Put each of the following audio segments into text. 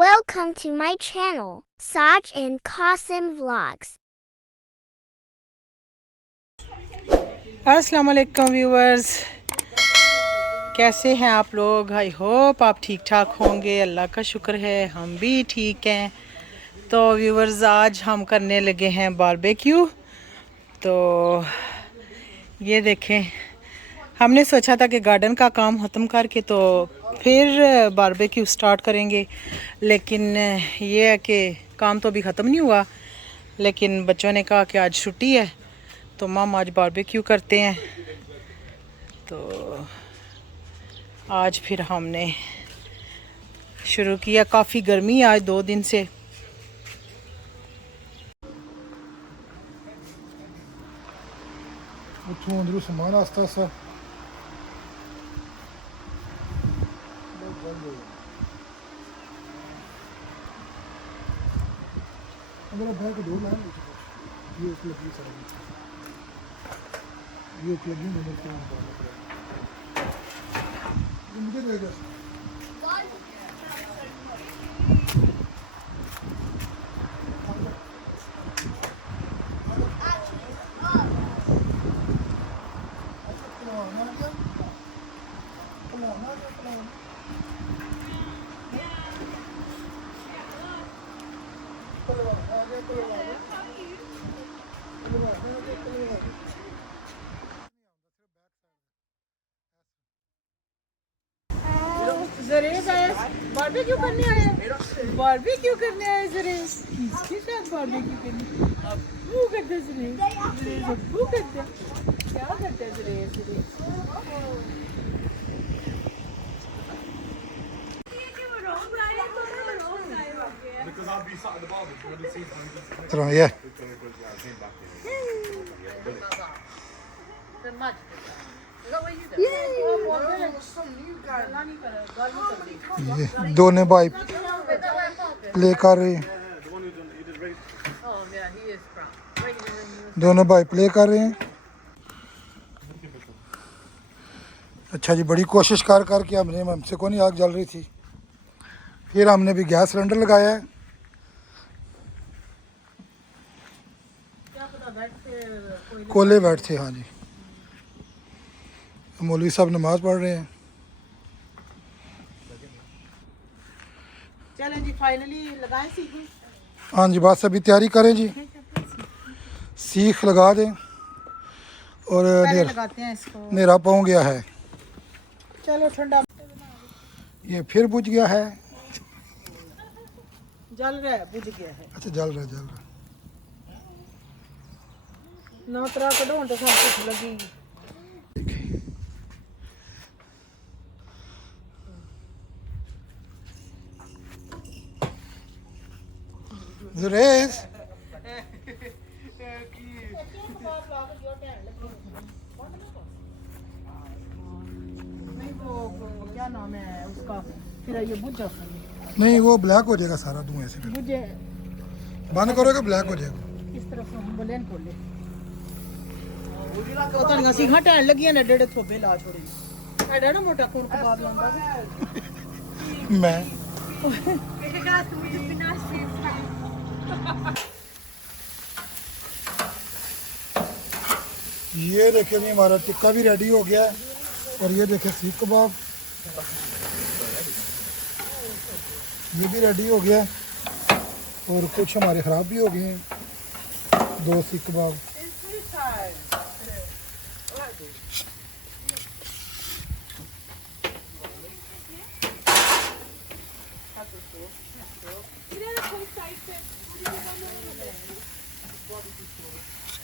Welcome to my channel, Saj and Qasim Vlogs. अस्सलाम वालेकुम viewers, कैसे हैं आप लोग। आई होप आप ठीक ठाक होंगे। अल्लाह का शुक्र है हम भी ठीक हैं। तो व्यूवर्स, आज हम करने लगे हैं बारबेक्यू। तो ये देखें, हमने सोचा था कि गार्डन का काम ख़त्म करके तो फिर बारबेक्यू स्टार्ट करेंगे, लेकिन ये है कि काम तो अभी ख़त्म नहीं हुआ। लेकिन बच्चों ने कहा कि आज छुट्टी है तो मम आज बारबेक्यू करते हैं। तो आज फिर हमने शुरू किया। काफ़ी गर्मी है आज 2 दिन से। अंदर सामान आस्ता आस्ता बैग दो लाइन ये एक लगी सारी, ये एक लगी दोनों को मुझे देगा। बारबेक्यू करने आए, बारबेक्यू करने आए ज़रेज़। किसके साथ बारबेक्यू करने? अब्बू करते ज़रेज़, अब्बू करते क्या करते ज़रेज़। ये दोनों भाई प्ले कर रहे हैं, दोनों भाई प्ले कर रहे हैं। अच्छा जी, बड़ी कोशिश कर के हमसे को नहीं आग जल रही थी। फिर हमने भी गैस सिलेंडर लगाया है। कोले बैठ थे। हाँ जी, मौलवी साहब नमाज पढ़ रहे हैं। चलें जी, फाइनली लगाएं सीख। हाँ जी, बस अभी तैयारी करें जी, सीख लगा दें और लगाते हैं इसको। नेरा पहुँच गया है। चलो ठंडा, ये फिर बुझ गया है। जल रहा है, बुझ गया है। अच्छा, जल रहा है। ना तरह कढ़ों तो सब कुछ लगी। ज़रेज़ नहीं, वो क्या नाम है उसका, फिर ये बुझ जाता है। नहीं, वो ब्लैक हो जाएगा सारा धुएं से। फिर बुझे बंद करोगे ब्लैक हो जाएगा। इस तरफ से हम बोलें खोल ले। ਉਹ ਤਾਂ ਸੀਖਾਂ ਟੈਣ ਲੱਗੀਆਂ ਨੇ, ਡੇੜੇ ਥੋਬੇ ਲਾ ਛੋੜੇ। ਐਡਾ ਨਾ ਮੋਟਾ ਕੋਣ ਕਬਾਬ ਲਾਉਂਦਾ ਸੀ मैं ये देखिए जी, हमारा टिक्का भी रेडी हो गया है। और ये देखिए सीख कबाब, ये भी रेडी हो गया है। और कुछ हमारे ख़राब भी हो गए हैं, 2 सीख कबाब।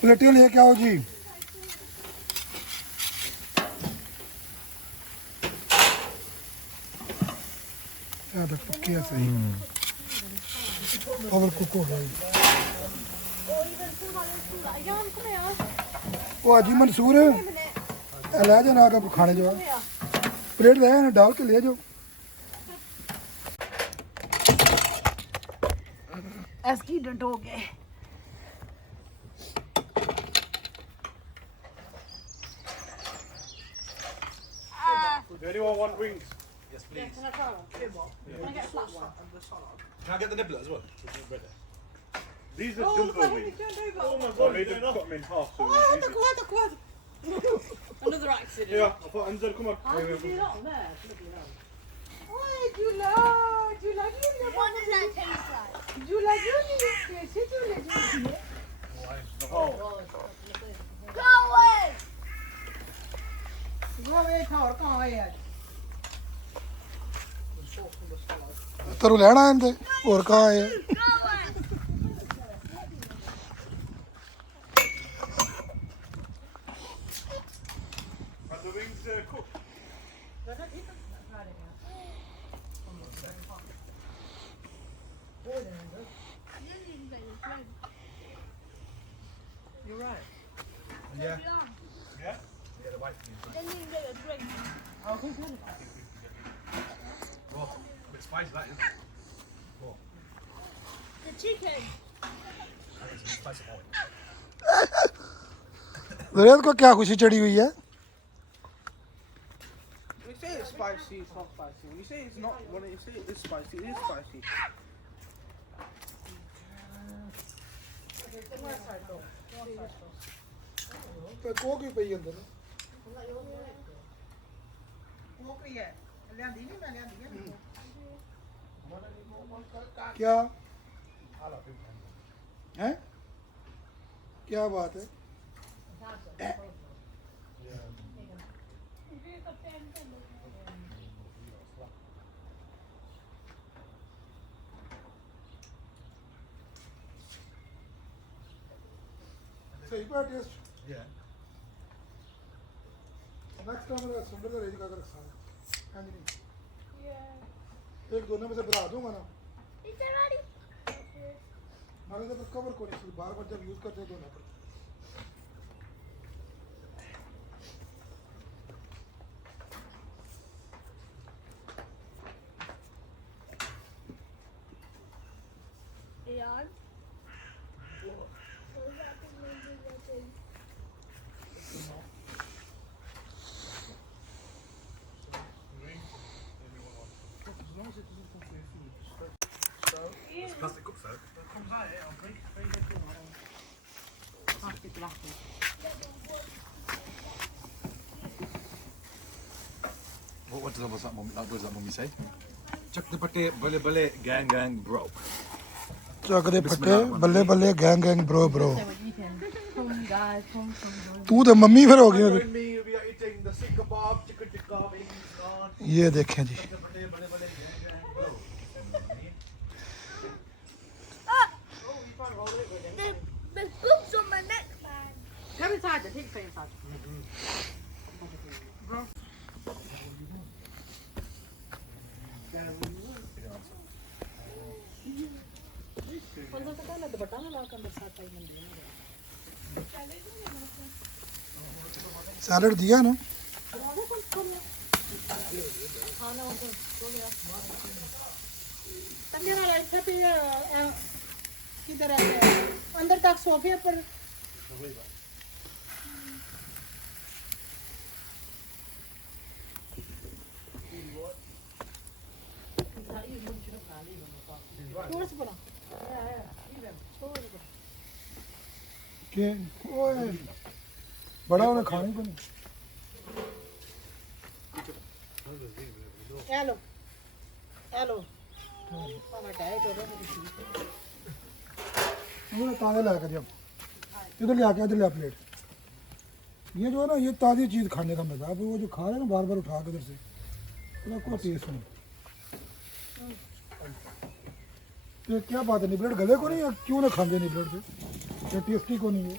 प्लेटियों लेके आओ जी। पक्की है सही, ओवर कुक हो गई। वो अजी मंसूर ले जाओ ना, खाने जो प्लेट ले डाल के ले जाओ। एक्सीडेंट हो गए। Do anyone want wings? Yes, please. Can I get a flat one? Can I get the niblet as well? These are jumbo wings. Oh my god, they didn't cut them in half. So Another accident. yeah, I thought Anzel, come on. What does that taste like? Go away! ਤੈਨੂੰ ਲੈਣ ਆਏ ਤੇ ਹੋਰ ਕਾ ਆਏ ਆ? Are the wings cooked? You're right. Yeah. Yeah? Then you get a drink. Oh, who's it? Oh, a bit spicy that is. The chicken. Spicy boy. ज़रियत को क्या खुशी चढ़ी हुई है? When you say it's spicy, it's not spicy. When you say it's not, when you say it's spicy, it is spicy. Coke ਹੀ ਪਈ ਅੰਦਰ Coke ਹੀ ਹੈ ਲਿਆਂਦੀ ਨਹੀਂ ਮੈਂ ਲਿਆਂਦੀ ਹੈ क्या है? क्या बात है? सही बात टेस्ट Yeah. नेक्स्ट टाइम मेरा सुंदर का रेज का कर रखा है हाँ जी नहीं एक दोनों में से बढ़ा दूंगा ना Is it ready? नाले तो कवर को नहीं बार बार जब यूज करते हैं दोनों पर Yeah. It's plastic cup though. Comes out here, I'll drink. What does that mummy say? Chuck the pate, bale bale, gang gang, bro. चक दे पट्टे बल्ले बल्ले गैंग गैंग ब्रो ब्रो तू तो मम्मी फिर हो गई Me, we are eating the sick kebab, chicken tikka, baby's gone. ये देखें जी Chuck the pate, bale bale, gang gang, bro. The boobs on my neck, man. Come inside, take it inside. Salad दिया ना किधर है अंदर तक सोफे पर के ओए बड़ा उन्हें खाने को नहीं हेलो हेलो पापा टाइट हो रहा है उन्हें ताज़ा ला कर जब इधर ले आके इधर ले आ प्लेट ये जो है ना ये ताज़ी चीज़ खाने का मजा है वो जो खा रहे हैं ना बार बार उठा के इधर से उसका कोई टेस्ट नहीं ये क्या बात है निबलेट गले को नहीं है क्यों ना खाते निबलेट से ये टेस्टी को नहीं है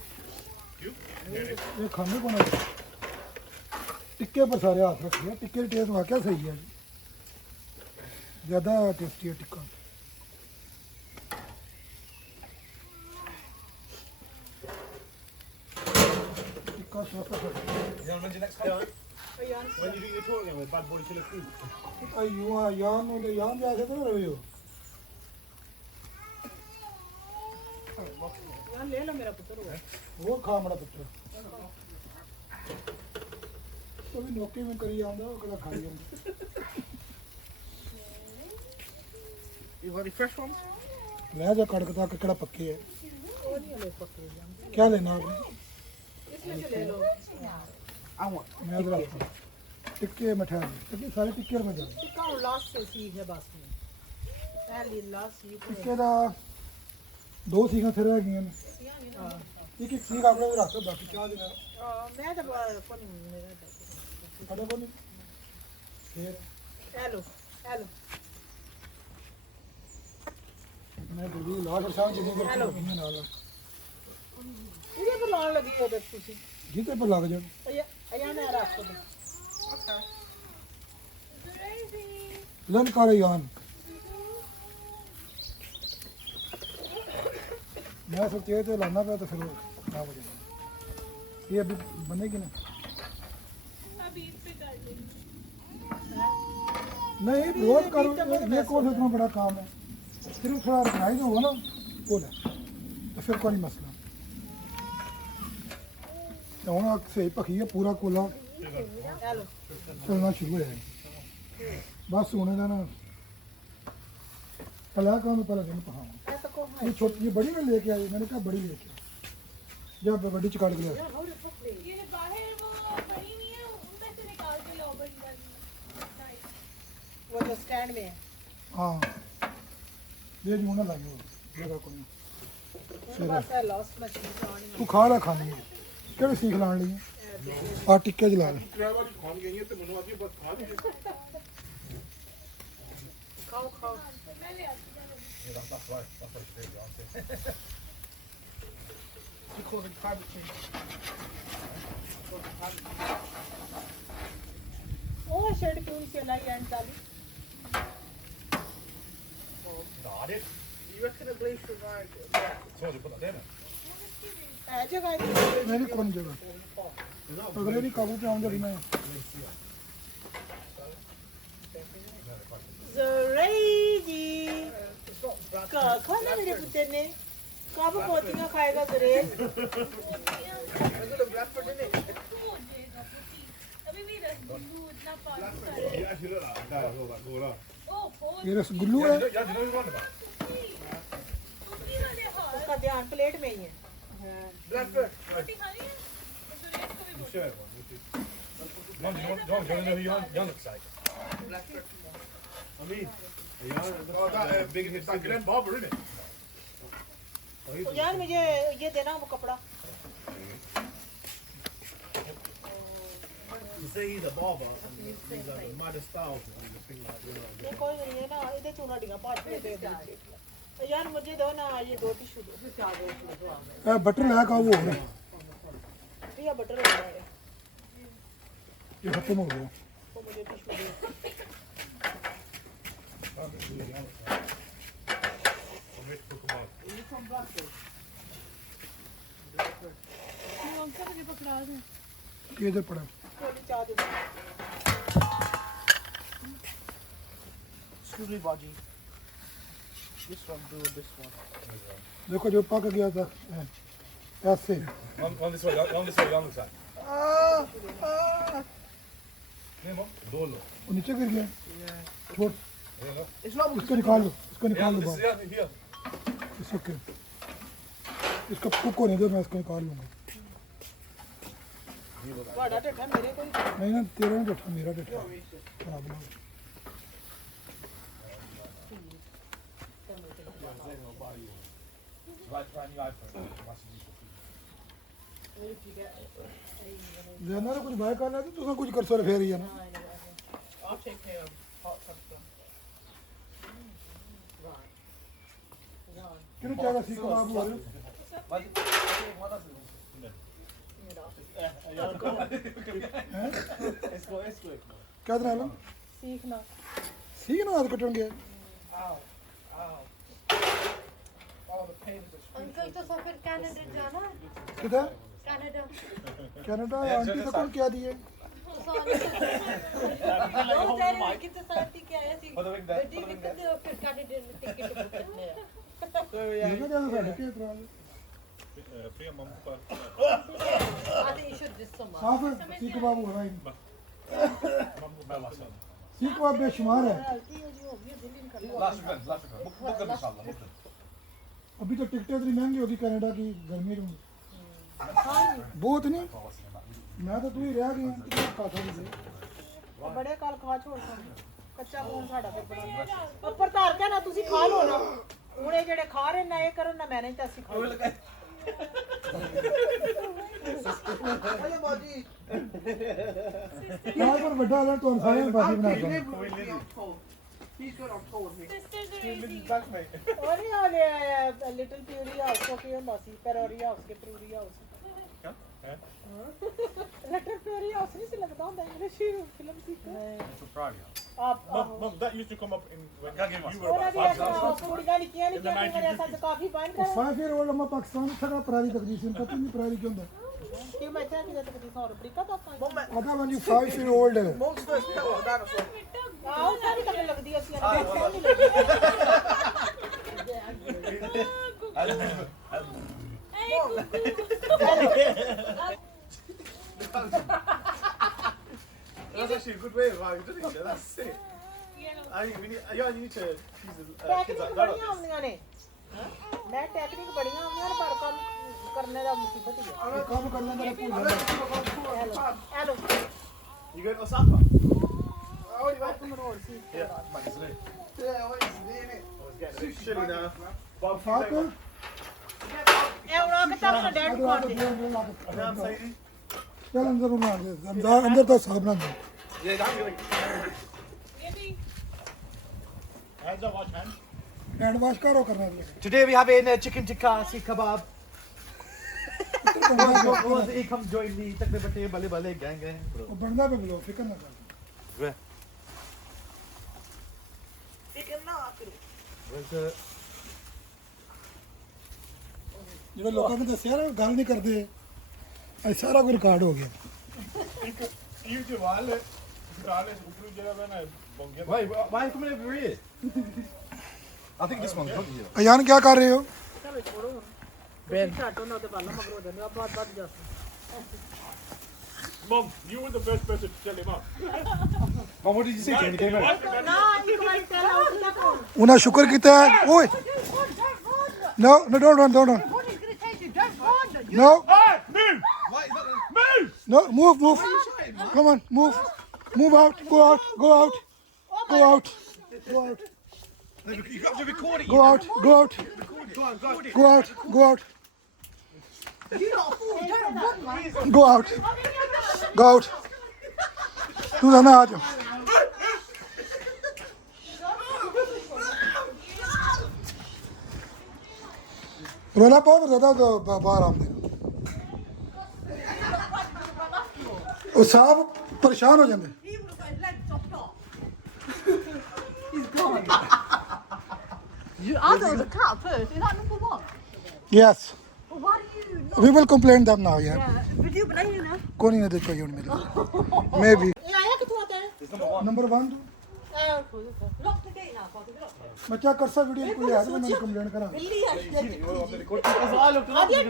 ये खाने को ना टिक्के पर सारे हाथ रखे हैं टिक्के की टेस्ट वाकई सही है ज़्यादा टेस्टी है tikka tikka sauce You know when's your next concert? When you do your tour again with Bad Boy Killer Crew? यान ने यान जा सकते हैं रवि यार ले लो मेरा पुत्र वो खा मड़ा पुत्र तो भी नौकरी में करी आंदा वो कदा खाई आंदा You want the fresh ones? ਲੈ ਜਾ ਕੜਕ ਤੱਕ ਕਿਹੜਾ ਪੱਕੇ ਹੈ ਉਹ ਨਹੀਂ ਹਲੇ ਪੱਕੇ ਜਾਂਦੇ ਕਿਆ ਲੈਣਾ आपने इसमें से ले लो I want. मैं जरा टिक्के मिठाई टिक्के सारे टिक्के में जाए टिक्का और लास्ट से सीख है बस में पहली लास्ट सीख टिक्के ਦਾ ਦੋ ਸੀਗਾਂ ਫਿਰ ਰਹਿ ਗਈਆਂ ਨੇ ਇੱਕ ਇੱਕ ਸੀਗ ਆਪਣੇ ਰੱਖ ਦੋ ਬਾਕੀ ਚਾਹ ਦੇ ਨਾਲ मैं तो कोनी मेरा ਖੜੇ ਕੋਲ ਫਿਰ हेलो हेलो ਮੈਂ ਬੜੀ ਲਾਹ ਸਾਹਿਬ ਜਿੰਨੇ ਕਰ ਲੱਗੀਆਂ ਨਾਲ ये तो लाने लगी हो देख तुसी ਜਿੱਤੇ ਪਰ ਲੱਗ ਜਾਣ अया ने रख दो लन कर यान मैं सोचे तो लाना पे तो फिर खराब हो जाएगा ये अभी बनेगी ना नहीं रोज करो ये कौन सा इतना बड़ा काम है सिर्फ थोड़ा बनाई जो हो ना वो ले तो फिर कोई मसला तो हूँ सही पकी है पूरा कोला हेलो चलना शुरू है बस होने का ना पला काम पहले दिन पहाड़ ऐसा को ये छोटी ये बड़ी में लेके आई मैंने कहा बड़ी लेके आई जब बड़ी चिकाड़ के ले ये बाहर वो बड़ी नहीं है उनमें से निकाल के लो बड़ी वाली वो जो स्टैंड में है हाँ ये जो ना लगे जगह को बस है लॉस्ट मछली खानी तू खा ला खानी है ਕਿਹੜੇ ਸੀਖ ਲਾਣ ਲਈ ਆ ਟਿੱਕੇ ਜਲਾ ਲੈ ਕਿਰਾਵਾ ਦੀ ਖਾਣ ਗਈ ਤੇ ਮੈਨੂੰ ਆਦੀ ਬਸ ਖਾ ਲਈ खाओ खाओ Call it barbecue. Oh, shirt क्यों नहीं चलाई एंड डाली? Got it. You reckon a glacier guard? So you put that in. है जगह मेरी कौन जगह अगले भी काबू पे आऊं जड़ी मैं ज़रेजी का खाना मेरे पुत्र ने काबू पोतियां खाएगा ज़रे अभी भी रसगुल्लू इतना पास Yeah, actually look like that. Go back, go on. ओ बहुत ये रसगुल्लू है Yeah, you know you want about. टूटी वाले हाथ उसका ध्यान प्लेट में ही है Blackbird. रोटी खानी है सुरेश को भी बोल Share one. John, you know who Jan looks like? Blackbird. I mean, Oh, that big hit. that Glenn Barber, isn't it? यार मुझे ये देना वो कपड़ा You say he's a barber, and he's a maddest style, and the thing like, you know, ये कोई नहीं है ना इधर चूना डिगा पाँच में दे दो यार मुझे दो ना ये दो टिश्यू दो ए बटर लगा का वो हो रहा ये बटर हो रहा है ये खत्म हो गया वो मुझे टिश्यू दो I'm ready to cook 'em up. ये from Barbeque कौन सा मुझे पकड़ा दे ये इधर पड़ा थोड़ी चाह दे Excuse me, Baji. This one, do this one. देखो जो पक गया था ऐसे On this way, on this way, Jan looks like. Hey, Mom. Dolo. वो नीचे गिर गया छोड़ Yeah, no. It's not इसको निकाल लो इसको Yeah, निकाल लो this is बाहर here. इसको के इसको कुक होने दो मैं इसको निकाल लूंगा बड़ा टेढ़ा मेरे कोई नहीं ना तेरा नहीं बैठा मेरा बैठा खराब ना हो। लेना तो कुछ भाई करना तो तुम कुछ कर सो फिर ही है ना I'll take care of hot something क्यों क्या सीख बाबू हो रहे क्या तरह लो सीखना सीख ना हाथ कटन गया all the pain is uncle तो सब फिर कनाडा जाना है किधर कनाडा कनाडा आंटी को कौन क्या दिए कितने साल की आया थी बेटी कितने और फिर कनाडा में टिकट बुक करने हैं लगा क्या साढ़े क्या तरह Free Mom. I think you should just sum up साफ है सीख बाबू हो रहा है Mom, my last one. सीख बात बेशुमार है। अभी तो टिकटें इतनी महंगी होगी कनाडा की गर्मी में, बहुत नहीं। मैं तो तू ही रह गई खाता भी ਬੜੇ ਕਾਲ ਖਾ ਛੋੜ ਕੱਚਾ ਕੌਣ ਸਾਡਾ ਫਿਰ ਬਣਾ ਉੱਪਰ ਧਾਰ ਕੇ ਨਾ ਤੁਸੀਂ ਖਾ ਲਓ ਨਾ ਹੁਣ ਇਹ ਜਿਹੜੇ ਖਾ ਰਹੇ ਨਾ ਇਹ ਕਰਨ ਨਾ ਮੈਨੇਜ ਤਾਂ ਅਸੀਂ ਖਾ ਲਓ यार पर बड़ा वाला तो सारे बाजी बना दो। He's good on tour with me. Sisters are He's easy. back, mate. और ये वाले लिटिल प्यूरी हाउस को की ਹੁੰਦਾ ਸੀ ਪੈਰੋਰੀ ਹਾਊਸ ਕੇ प्यूरी ਹਾਊस लिटिल प्यूरी हाउस नहीं से लगता ਹੁੰਦਾ इंग्लिश फिल्म थी आप Mum, that used to come up in when you were ਉਹਨਾਂ about ਦੀ ਕੁੜੀਆਂ ਨਿੱਕੀਆਂ ਨਿੱਕੀਆਂ ਮੇਰੇ ਸਾਥ ਕਾਫੀ ਬਣ ਕਰ 5 year old अम्मा पाकिस्तान था प्रारी तकदीर से पता नहीं प्रारी क्यों होता कि मैं चाहती हूं कि सौ रुपए का तो अगर when you 5 year old है Mom's first pet was a dinosaur. आओ सारी तक लगदी है सी नहीं लगदी That's actually a good way of how you're doing it. That's sick. I think we need, yeah, you need to tease the kids technique like that. बड़ियां आਉਂਦੀਆਂ ਨੇ मैं टेक्निक बड़ियां आਉਂਦੀਆਂ पर काम करने दा मुसीबत ही है काम करना मेरा पूरा hello You going to Osaka? Yeah, what's his name? It's getting a bit chilly now. Bob, फाक ए उड़ा के तब ना डैड को दे चल अंदर बना दे अंदर तो साहब ना दे Yeah, that's good. Hands up, wash hands. Hand wash करो करना दे Today we having chicken tikka, seekh kebab. Come join me. Takde bate bale bale gang gang. वो बंदा पे बोलो फिक्र ना कर ਜਿਹੜੇ ਲੋਕਾਂ ਨੇ ਦੱਸਿਆ ਨਾ ਗੱਲ ਨਹੀਂ ਕਰਦੇ ਇਹ ਸਾਰਾ ਕੁਝ ਰਿਕਾਰਡ ਹੋ ਗਿਆ You do well. Regardless, upru jera bana bonge. Why are you coming over here? I think this one's good here. Ayan ਕੀ ਕਰ ਰਹੇ ਹੋ चलो छोड़ो बेन छाटो ना तो बाला मगरो दे अब बात बात जा Mum, you were the first person to tell him up. Mom, what did you say when you came out? ना एक बार चल आओ क्या कौन ਉਹਨਾਂ ਸ਼ੁਕਰ ਕੀਤਾ ਹੈ ਓਏ no no don't run no Hey, move! Move! no move come on move out go out You got to record it. go out Go on, go out go out तू ना आ जा रोला पाओ ज़्यादा तो बाहर आमदे वो साहब परेशान हो जाते I thought it was a cat first. Is that number one? yes Well, why do you not? we will complain them now yeah Video बनाइए ना. कौन ही ना देख पाई मेरे maybe ये आया कितना आता है? Number 1 Lock the gate now, Father. Lock it. मैं क्या कर सा वीडियो कोई है तो मैं कंप्लेंट करा बिल्ली है.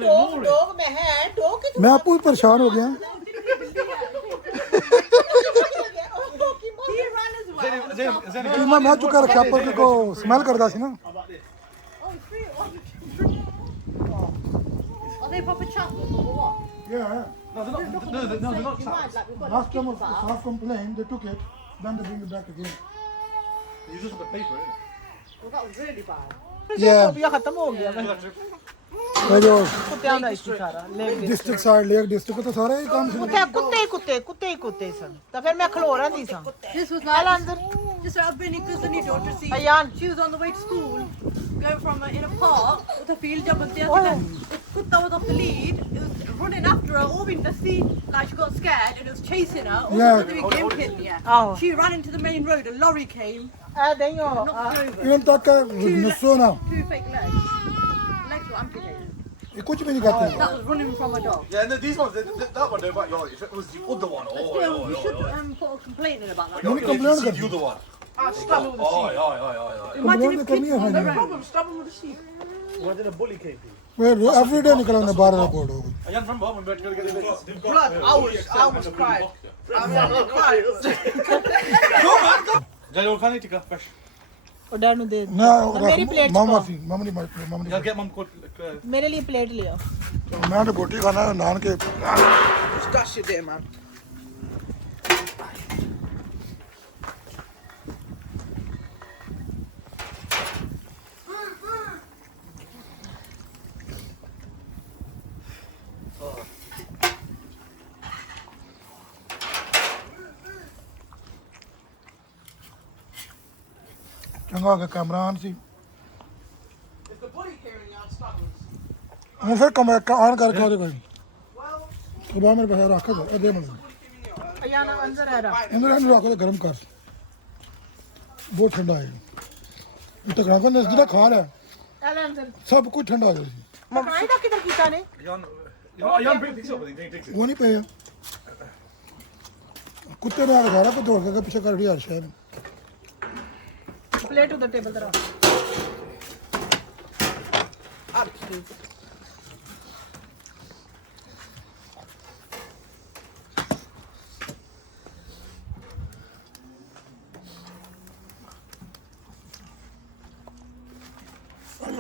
डॉग में है. डॉग की मैं आपको ही परेशान हो गया He ran as well. मैं चुका रखा पर को स्मेल करदा सी ना Oh, it's free. Are they proper chapels or what? yeah No, they're not traps. last time staff complained they took it then they bring it back again You just got paper, innit? Well, that was really bad. yeah ये खत्म हो गया. वो जो कुत्ते का issue सारा. District side lake district तो सारा ही काम से कुत्ते सन. तो फिर मैं खलो रहा थी सन. This was Al like अंदर. just our Benny cousin your daughter see. Ayan. She was on the way to school, going from in a park with a field job and the kutta was off the lead. It was running after her, all in the sea, like she got scared and it was chasing her. All Yeah. doing game pin, yeah. Oh. She ran into the main road. A lorry came, नहीं हो. knocked her over. Even तक नुस्सो ना 2 fake legs. Legs were amputated. ये कुछ भी नहीं खाते That was running from a dog. Yeah, and these ones, that one, they're about your. If it was the other one, Still, we should put complaining about that. नहीं complaint see कर the other one. Stab him with a sheep. Imagine करनी है No problem, stab him with a sheep. Imagine a bully came to you. मैं every day निकला ना 12 report हो गई Ayan from Bhag, but you're getting it. Blood, I was crying. I was crying. Jai or khani tikka fresh. और dad ਨੂੰ ਦੇ ना मेरी प्लेट मामा सी मामा नहीं मामा You'll नहीं get mum coat. मेरे लिए प्लेट ले आओ मैं तो रोटी खाना है नान के Just that shit there, man. चंगा के कैमरान सी If the bully came in, I'd stab him. हूं फिर कम ऑन करके ਉਹਦੇ कोई तो बा मेरे पास रख दे दे मन अयाना अंदर है रहा अंदर हम रख दे गरम कर बहुत ठंडा है ये तो खाना को नजदीक खा ले एले अंदर सब कुछ ठंडा हो जाए मकाई दा किधर कीता ने Ayan bring things up, I think takes it. वो नहीं पे कुत्ते ने आके सारा को दौड़ के पीछे कर दिया हर शहर प्लेट उधर टेबल पर रख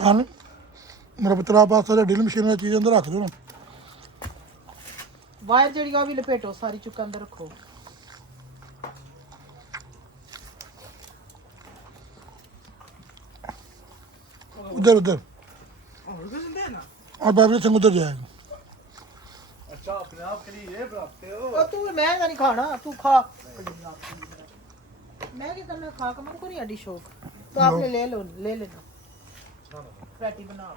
ਹਨ ਮੇਰਾ ਪਤਲਾ ਪਾਸਾ ਦਾ ਡਿਲ ਮਸ਼ੀਨ ਵਾਲੀ ਚੀਜ਼ ਅੰਦਰ ਰੱਖ ਦੋ ਨਾ वायर जड़ी का भी लपेटो सारी चुक्का अंदर रखो उधर उधर Oh, it isn't there now. और बाबरी सिंह उधर जाएगा अच्छा अपने आप के लिए ये बनाते हो और तू मैं नहीं खाना तू खा मैं क्या करना खा के मुझको नहीं अड़ी शौक तो आपने ले लेना पैटी बना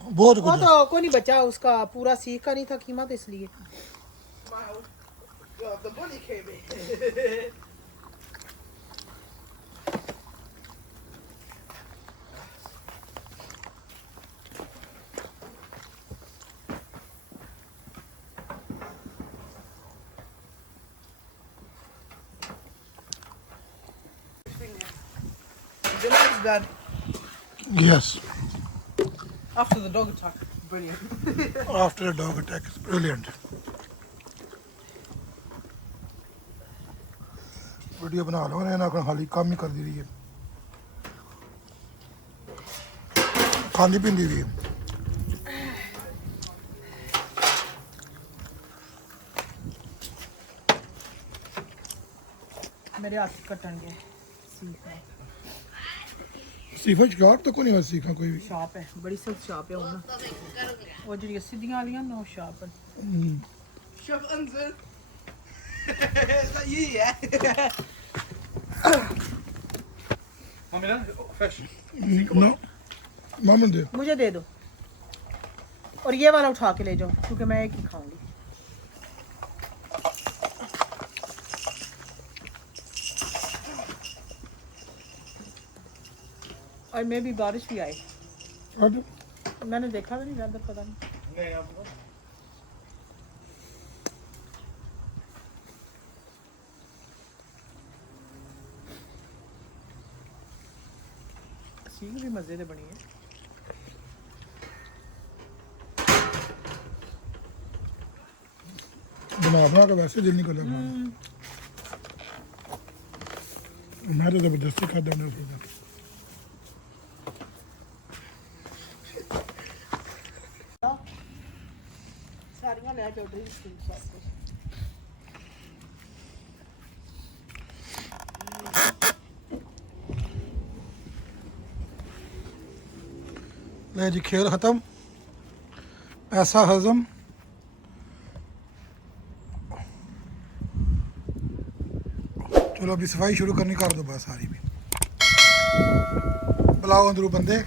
बहुत वो कुछ तो कोई नहीं बचा उसका पूरा सीख का नहीं था कीमा तो इसलिए Wow, the bully came in. The leg's done yes after the dog attack. Brilliant. After dog attack brilliant video बना लो ना अपना खाली काम ही कर दी रही है खानी पींदी भी है मेरे हाथ कटन गए सीख है सीफा शॉट तो कोई नहीं सीखा कोई भी शार्प है बड़ी सख्त शार्प है उन वो जड़ी सीधियां वालियां नो शार्प है Shove under. Is that you, yeah? Mummy na fresh. No मामन दे मुझे दे दो और ये वाला उठा के ले जाओ क्योंकि मैं एक ही खाऊंगी और मैं भी बारिश भी आई अब मैंने देखा भी नहीं वेदर पता नहीं नहीं आप सीख भी मजे से बनी है बना के वैसे दिल नहीं कर लगा मैं तो जबरदस्ती खा देना सोचा सारियां ले जाओ ड्रिंक्स सब कुछ ले जी खेल ख़त्म पैसा हजम चलो अभी सफाई शुरू करनी कर दो बस सारी भी बुलाओ अंदरू बंदे